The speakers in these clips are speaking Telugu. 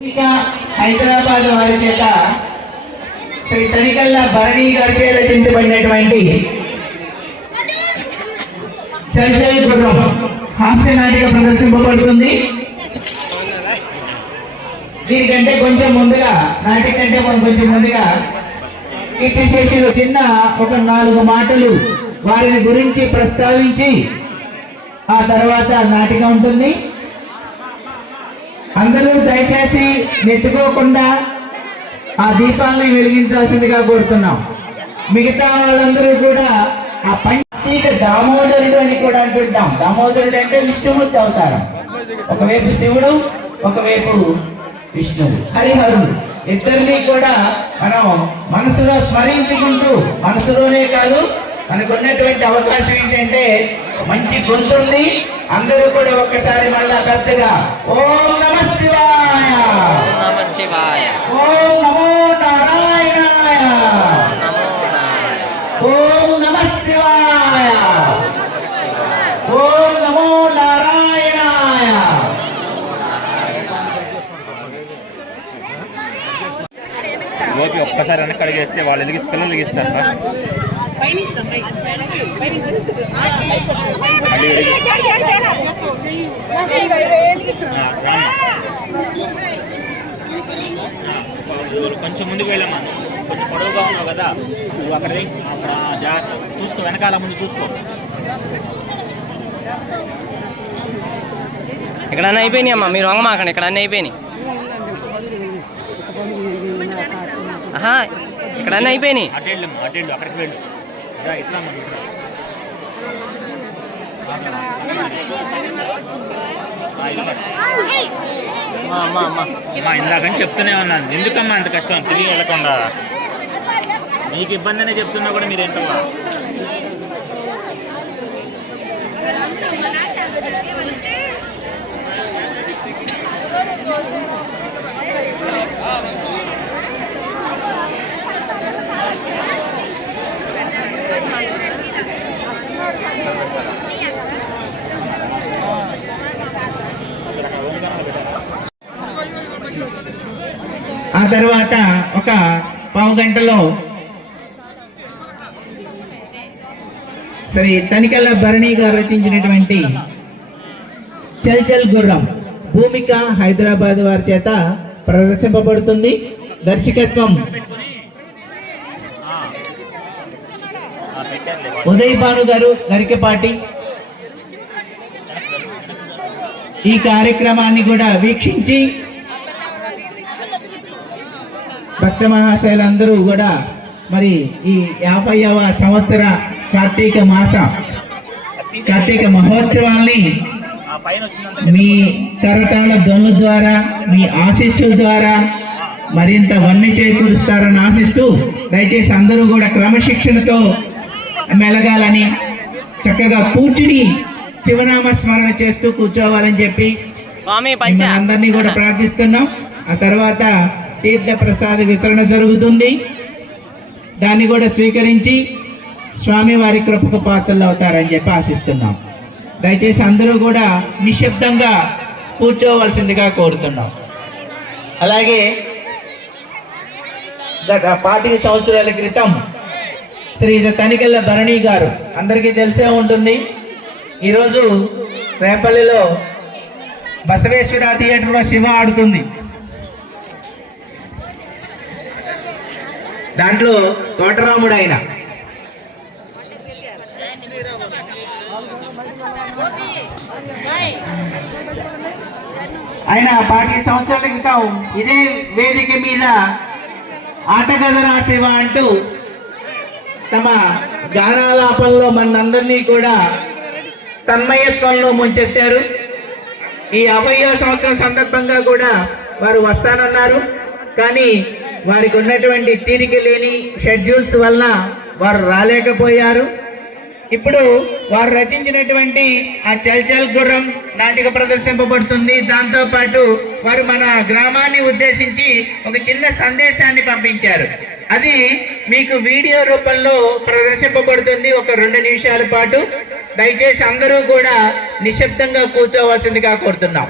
హైదరాబాద్ వారి చేత శ్రీ తనికల్ల భరణి గారికి రచించబడినటువంటి గుర్రం హాస్య నాటిక ప్రదర్శింపబడుతుంది. దీనికంటే కొంచెం ముందుగా నాటిక కంటే కొంచెం ముందుగా కీర్తిశేషులు చిన్న ఒక నాలుగు మాటలు వారిని గురించి ప్రస్తావించి ఆ తర్వాత నాటిక ఉంటుంది. అందరూ దయచేసి నెట్టుకోకుండా ఆ దీపాలని వెలిగించాల్సిందిగా కోరుతున్నాం. మిగతా వాళ్ళందరూ కూడా ఆ పంచీక దామోదరుడు అని కూడా అంటుంటాం. దామోదరుడు అంటే విష్ణుమూర్తి అవతారం. ఒకవైపు శివుడు ఒకవైపు విష్ణువు. హరిహరుడు. ఇద్దరిని కూడా మనం మనసులో స్మరించుకుంటూ మనసులోనే కాదు మనకు ఉన్నటువంటి అవకాశం ఏంటంటే మంచి గొంతు ఉంది అందరూ కూడా ఒక్కసారి మళ్ళా పెద్దగా ఓం నమ శివాయ. నమ శివాయ. ఓం నమో నారాయణాయ. ఓం నమ శివాయ. ఓం నమో నారాయణాయ. ఒక్కసారి వెనక్కి అడిగేస్తే వాళ్ళు ఎదిగి పిల్లలు ఎదిగిస్తారు కొంచెం ముందుకు వెళ్ళమ్మా. కొంచెం పొడవుగా ఉన్నావు కదా. నువ్వు అక్కడ అక్కడ జాగ్రత్త. చూసుకో వెనకాల ముందు చూసుకో. ఇక్కడ అన్నీ అయిపోయినాయి అమ్మా? మీరు వంగమాకండి ఇక్కడ అన్నీ అయిపోయినాయి. ఆహా ఇక్కడ అన్నీ అయిపోయినాయి. అటు వెళ్ళు అటు వెళ్ళు. అక్కడికి వెళ్ళు. అమ్మా, అమ్మా ఇందాకని చెప్తూనే ఉన్నాను. ఎందుకమ్మా అంత కష్టం? తిరిగి వెళ్ళకుండా. మీకు ఇబ్బంది అనే చెప్తున్నా కూడా మీరు ఏంటమ్మా ఆ తర్వాత ఒక పావు గంటలో శ్రీ తనికెళ్ళ భరణి గారు రచించినటువంటి చల్ చల్ గుర్రం భూమిక హైదరాబాద్ వారి చేత ప్రదర్శింపబడుతుంది. దర్శకత్వం ఆ, పెట్టారులే. ఉదయ్ భాను గారు గరికపాటి ఈ కార్యక్రమాన్ని కూడా వీక్షించి భక్త మహాశయులందరూ కూడా మరి ఈ యాభైవ సంవత్సర కార్తీక మాస కార్తీక మహోత్సవాల్ని మీ కరతాళ ధ్వను ద్వారా మీ ఆశీస్సుల ద్వారా మరింత వన్నీ చేకూరుస్తారని ఆశిస్తూ దయచేసి అందరూ కూడా క్రమశిక్షణతో మెలగాలని చక్కగా కూర్చుని శివనామ స్మరణ చేస్తూ కూర్చోవాలని చెప్పి స్వామి అందరినీ కూడా ప్రార్థిస్తున్నాం. ఆ తర్వాత తీర్థ ప్రసాద వితరణ జరుగుతుంది. దాన్ని కూడా స్వీకరించి స్వామివారి కృపకు పాత్రలు అవుతారని చెప్పి ఆశిస్తున్నాం. దయచేసి అందరూ కూడా నిశ్శబ్దంగా కూర్చోవలసిందిగా కోరుతున్నాం. అలాగే గత పాతిక సంవత్సరాల క్రితం శ్రీ తనికెళ్ళ భరణి గారు. అందరికీ తెలిసే ఉంటుంది. ఈరోజు రేపల్లిలో బసవేశ్వర థియేటర్లో శివ ఆడుతుంది. దాంట్లో తోటరాముడు ఆయన ఆయన పాటి సంవత్సరాల క్రితం ఇదే వేదిక మీద ఆటగదరా శివ అంటూ తమ గానాలాపంలో మనందరినీ కూడా తన్మయత్వంలో ముంచెత్తారు. ఈ యాభై సంవత్సరం సందర్భంగా కూడా వారు వస్తానన్నారు. కానీ వారికి ఉన్నటువంటి తీరిక లేని షెడ్యూల్స్ వలన వారు రాలేకపోయారు. ఇప్పుడు వారు రచించినటువంటి ఆ చల్చల్ గుర్రం నాటిక ప్రదర్శింపబడుతుంది. దాంతోపాటు వారు మన గ్రామాన్ని ఉద్దేశించి ఒక చిన్న సందేశాన్ని పంపించారు. అది మీకు వీడియో రూపంలో ప్రదర్శింపబడుతుంది ఒక రెండు నిమిషాల పాటు. దయచేసి అందరూ కూడా నిశ్శబ్దంగా కూర్చోవలసిందిగా కోరుతున్నాం.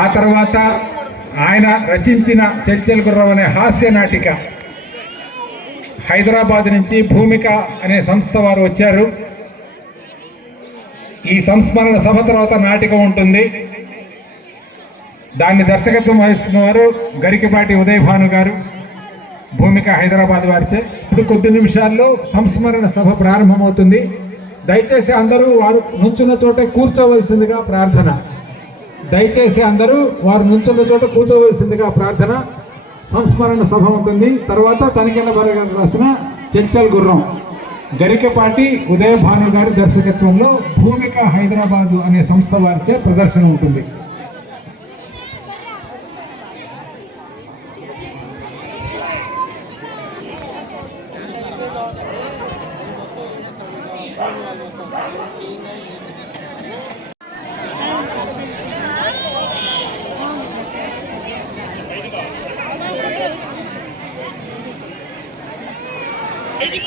ఆ తర్వాత ఆయన రచించిన చర్చల గుర్రం అనే హాస్య నాటిక. హైదరాబాద్ నుంచి భూమిక అనే సంస్థ వారు వచ్చారు. ఈ సంస్మరణ సభ తర్వాత నాటిక ఉంటుంది. దాన్ని దర్శకత్వం వహిస్తున్న వారు గరికపాటి ఉదయభాను గారు భూమిక హైదరాబాద్ వారిచే. ఇప్పుడు కొద్ది నిమిషాల్లో సంస్మరణ సభ ప్రారంభమవుతుంది. దయచేసి అందరూ వారు నుంచున్న చోట కూర్చోవలసిందిగా ప్రార్థన. దయచేసి అందరూ వారు నుంచున్న చోట కూర్చోవలసిందిగా ప్రార్థన. సంస్మరణ సభ ఉంటుంది. తర్వాత తనిఖీల గారు రాసిన చెంచల్ గుర్రం. గరికపాటి ఉదయభాను గారి దర్శకత్వంలో భూమిక హైదరాబాదు అనే సంస్థ వారిచే ప్రదర్శన ఉంటుంది. ఈ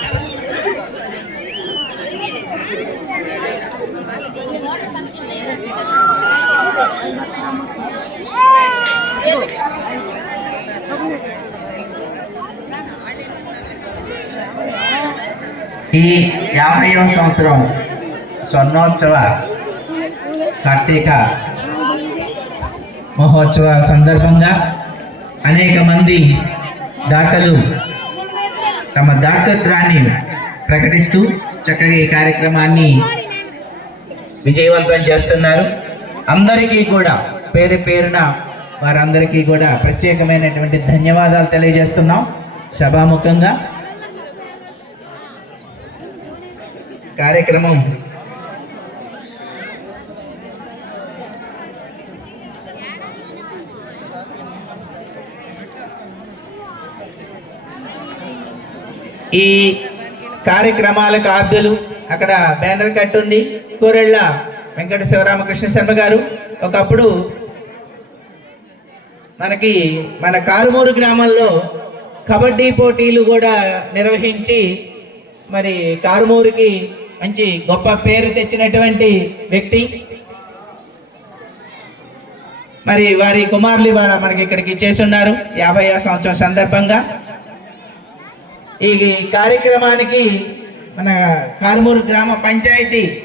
యాభైవ సంవత్సరం స్వర్ణోత్సవ కార్తీక మహోత్సవ సందర్భంగా అనేక మంది దాతలు తమ దాతృత్వాన్ని ప్రకటిస్తూ చక్కగా ఈ కార్యక్రమాన్ని విజయవంతం చేస్తున్నారు. అందరికీ కూడా పేరు పేరున వారందరికీ కూడా ప్రత్యేకమైనటువంటి ధన్యవాదాలు తెలియజేస్తున్నాం. సభాముఖంగా కార్యక్రమం ఈ కార్యక్రమాలకు కార్డులు అక్కడ బ్యానర్ కట్ ఉంది కోరెళ్ళ వెంకట శివరామకృష్ణ శర్మ గారు. ఒకప్పుడు మనకి మన కారుమూరు గ్రామంలో కబడ్డీ పోటీలు కూడా నిర్వహించి మరి కారుమూరుకి మంచి గొప్ప పేరు తెచ్చినటువంటి వ్యక్తి. మరి వారి కుమారులు మనకి ఇక్కడికి చేసి ఉన్నారు. యాభై సంవత్సరం సందర్భంగా. ఈ కార్యక్రమానికి మన కారుమూరు గ్రామ పంచాయతీ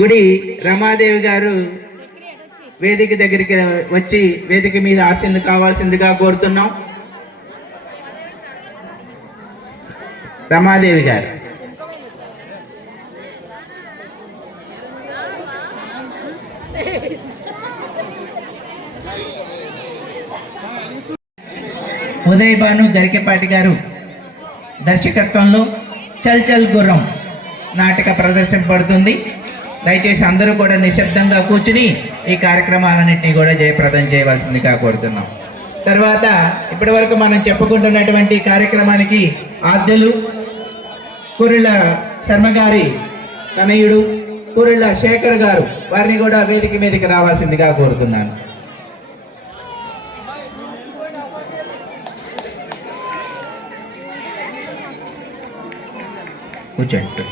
గుడి రమాదేవి గారు వేదిక దగ్గరికి వచ్చి వేదిక మీద ఆశీను కావాల్సిందిగా కోరుతున్నాం. రమాదేవి గారు. ఉదయ్ భాను గారు దర్శకత్వంలో చల్ చల్ గుర్రం నాటక ప్రదర్శింపబడుతుంది. దయచేసి అందరూ కూడా నిశ్శబ్దంగా కూర్చుని ఈ కార్యక్రమాలన్నింటినీ కూడా జయప్రదం చేయవలసిందిగా కోరుతున్నాం. తర్వాత ఇప్పటి వరకు మనం చెప్పుకుంటున్నటువంటి కార్యక్రమానికి ఆద్యులు కురుళ్ళ శర్మ గారి తనయుడు కురుళ్ళ శేఖర్ గారు వారిని కూడా వేదిక మీదకి రావాల్సిందిగా కోరుతున్నాను. కూర్చోండి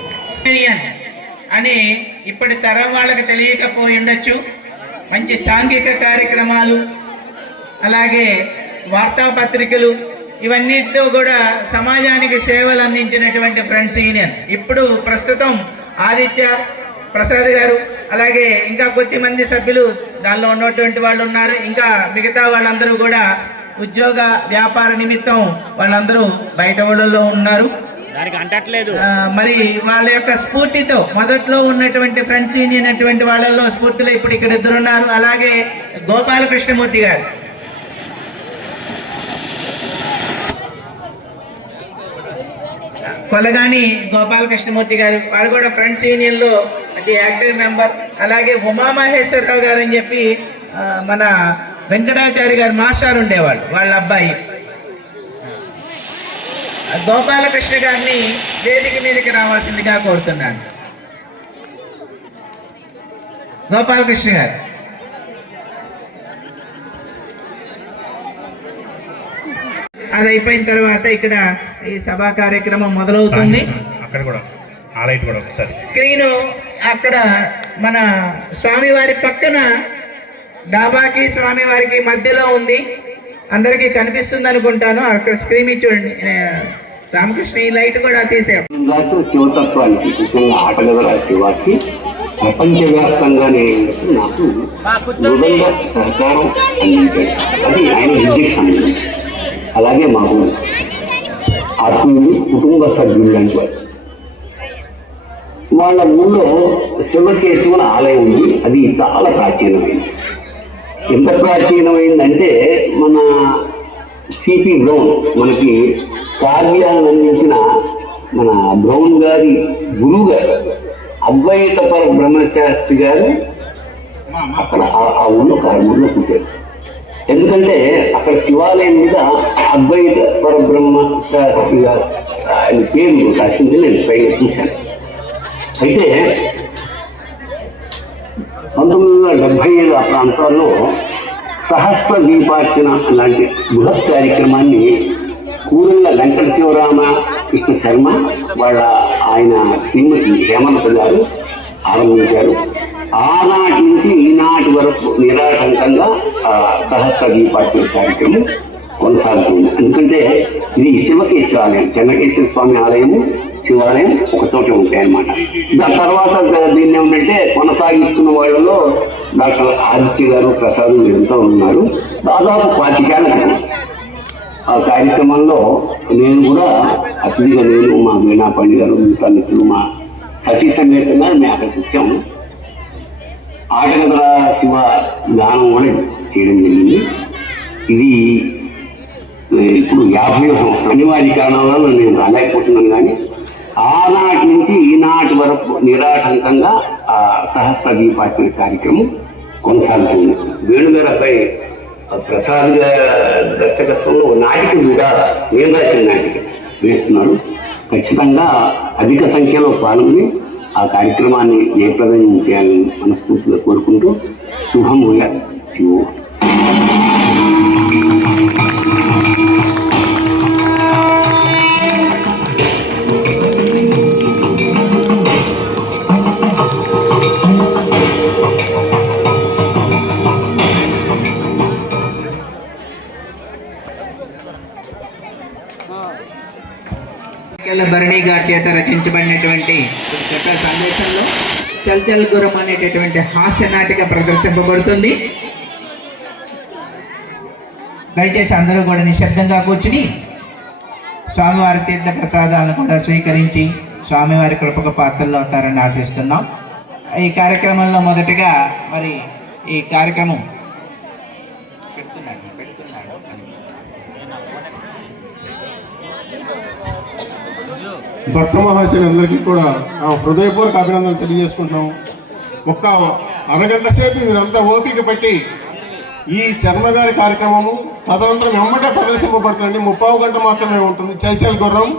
అని ఇప్పటి తరం వాళ్ళకి తెలియకపోయి ఉండొచ్చు. మంచి సాంఘిక కార్యక్రమాలు అలాగే వార్తాపత్రికలు ఇవన్నిటితో కూడా సమాజానికి సేవలు అందించినటువంటి ఫ్రెండ్స్ యూనియన్. ఇప్పుడు ప్రస్తుతం ఆదిత్య ప్రసాద్ గారు అలాగే ఇంకా కొద్ది మంది సభ్యులు దానిలో ఉన్నటువంటి వాళ్ళు ఉన్నారు. ఇంకా మిగతా వాళ్ళందరూ కూడా ఉద్యోగ వ్యాపార నిమిత్తం వాళ్ళందరూ బయట ఊళ్ళలో ఉన్నారు. దానికి అంటట్లేదు. మరి వాళ్ళ యొక్క స్ఫూర్తితో మొదట్లో ఉన్నటువంటి ఫ్రెండ్స్ యూనియన్ అటువంటి వాళ్ళల్లో స్ఫూర్తిలో ఇప్పుడు ఇక్కడ ఇద్దరు ఉన్నారు అలాగే గోపాలకృష్ణమూర్తి గారు. కొలగాని గోపాలకృష్ణమూర్తి గారు వారు కూడా ఫ్రెండ్స్ యూనియన్లో యాక్టివ్ మెంబర్. అలాగే ఉమామహేశ్వరరావు గారు అని చెప్పి మన వెంకటాచారి గారు మాస్టర్ ఉండేవాళ్ళు వాళ్ళ అబ్బాయి. గోపాలకృష్ణ గారిని వేదిక మీదకి రావాల్సిందిగా కోరుతున్నాను. గోపాలకృష్ణ గారు. అది అయిపోయిన తర్వాత ఇక్కడ ఈ సభా కార్యక్రమం మొదలవుతుంది. అక్కడ కూడా కూడా ఒకసారి. స్క్రీన్ అక్కడ మన స్వామివారి పక్కన డాబాకి స్వామివారికి మధ్యలో ఉంది. అందరికీ కనిపిస్తుంది అనుకుంటాను అక్కడ స్క్రీన్ ఇచ్చి చూడండి. రామకృష్ణ ఈ లైట్ కూడా తీసాడు రాసిన శివతత్వానికి ముఖ్యంగా శివాకి ప్రపంచవ్యాప్తంగా నాకు మృదంగా సహకారం అందించాడు. అది ఆయన విద్యకు అలాగే మాకు ఆత్మీయులు కుటుంబ సభ్యులు లాంటి వారు వాళ్ళ ఊళ్ళో శివకేశవుల ఆలయం ఉంది. అది చాలా ప్రాచీనమైంది. ఎంత ప్రాచీనమైందంటే మన సిపి బ్రౌన్ మనకి కార్యాలను అందించిన మన బ్రౌన్ గారి గురువు గారు అద్వైత పర బ్రహ్మశాస్త్రి గారు అక్కడ ఆ- ఊళ్ళో కారణంలో పుట్టారు. ఎందుకంటే అక్కడ శివాలయం మీద అద్వైత పరబ్రహ్మ శాస్త్రి గారు ఆయన పేరు రాసింది నేను పైన చూశాను. అయితే పంతొమ్మిది వందల డెబ్బై ఏడు ఆ ప్రాంతాల్లో సహస్ర దీపార్చన లాంటి బృహత్ కార్యక్రమాన్ని కూరుళ్ళ వెంకట శివరామ కృష్ణ శర్మ వాళ్ళ ఆయన శ్రీమతి హేమంత్ గారు ఆరంభించారు. ఆనాటి నుంచి ఈనాటి వరకు నిరాటంకంగా సహస్ర దీపార్చన కార్యక్రమం కొనసాగుతుంది. ఎందుకంటే ఇది శివకేశ్వర ఆలయం చెన్నకేశ్వర స్వామి ఆలయము శివాలయం ఒక చోట ఉంటాయన్నమాట. దాని తర్వాత దీన్ని ఏమిటంటే కొనసాగిస్తున్న వాళ్ళలో డాక్టర్ ఆదిత్య గారు ప్రసాద్ వీరంతా ఉన్నారు. దాదాపు పాతికేళ్ళ ఆ కార్యక్రమంలో నేను కూడా అతిథిగా నేను మా వీణా పండి గారు మిగతా మిత్రులు మా సతీ సమేతంగా మేము అక్కడికి వచ్చాము ఆటగదల శివ గానం కూడా చేయడం జరిగింది. ఇది ఇప్పుడు యాభై సంవత్సరం. అనివార్య కారణం వల్ల నేను రాలేకపోతున్నాను కానీ ఆనాటి నుంచి ఈనాటి వరకు నిరాటంకంగా ఆ సహస్ర దీపార్చన కార్యక్రమం కొనసాగుతుంది. వేణుగారు అబ్బాయి ప్రశాంత్ దర్శకత్వంలో నాటికి కూడా నేను రాసిన నాటికి వేస్తున్నారు ఖచ్చితంగా అధిక సంఖ్యలో పాల్గొని ఆ కార్యక్రమాన్ని జయప్రదం చేయాలని మనస్ఫూర్తిగా కోరుకుంటూ శుభమూల శివు గారి చేత రచించబడినటువంటి చెత్త సందేశంలో చల్చల్ గురం అనేటటువంటి హాస్య నాటిక ప్రదర్శింపబడుతుంది. దయచేసి అందరూ కూడా నిశ్శబ్దంగా కూర్చుని స్వామివారి తీర్థ ప్రసాదాలను కూడా స్వీకరించి స్వామివారి కృపక పాత్రలో అవుతారని ఆశిస్తున్నాం. ఈ కార్యక్రమంలో మొదటగా మరి ఈ కార్యక్రమం భక్త మహాశయులందరికీ కూడా నా హృదయపూర్వక అభినందనలు తెలియజేసుకుంటున్నాం ఒక్క అరగంట సేపు మీరంతా ఓపిక పట్టి ఈ శర్మ గారి కార్యక్రమము తదనంతరం వెంబడే ప్రదర్శింపబడుతుందండి. ముప్పావు గంట మాత్రమే ఉంటుంది. చైచల్ గుర్రం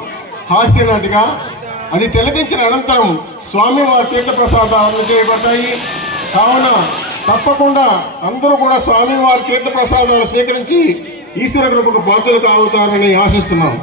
హాస్య నాటిక. అది తిలకించిన అనంతరం స్వామి వారి తీర్థ ప్రసాదాలు చేయబడతాయి. కావున తప్పకుండా అందరూ కూడా స్వామి వారి ప్రసాదాలు స్వీకరించి ఈశ్వర కృపకు పాత్రలు కావుతారని ఆశిస్తున్నాం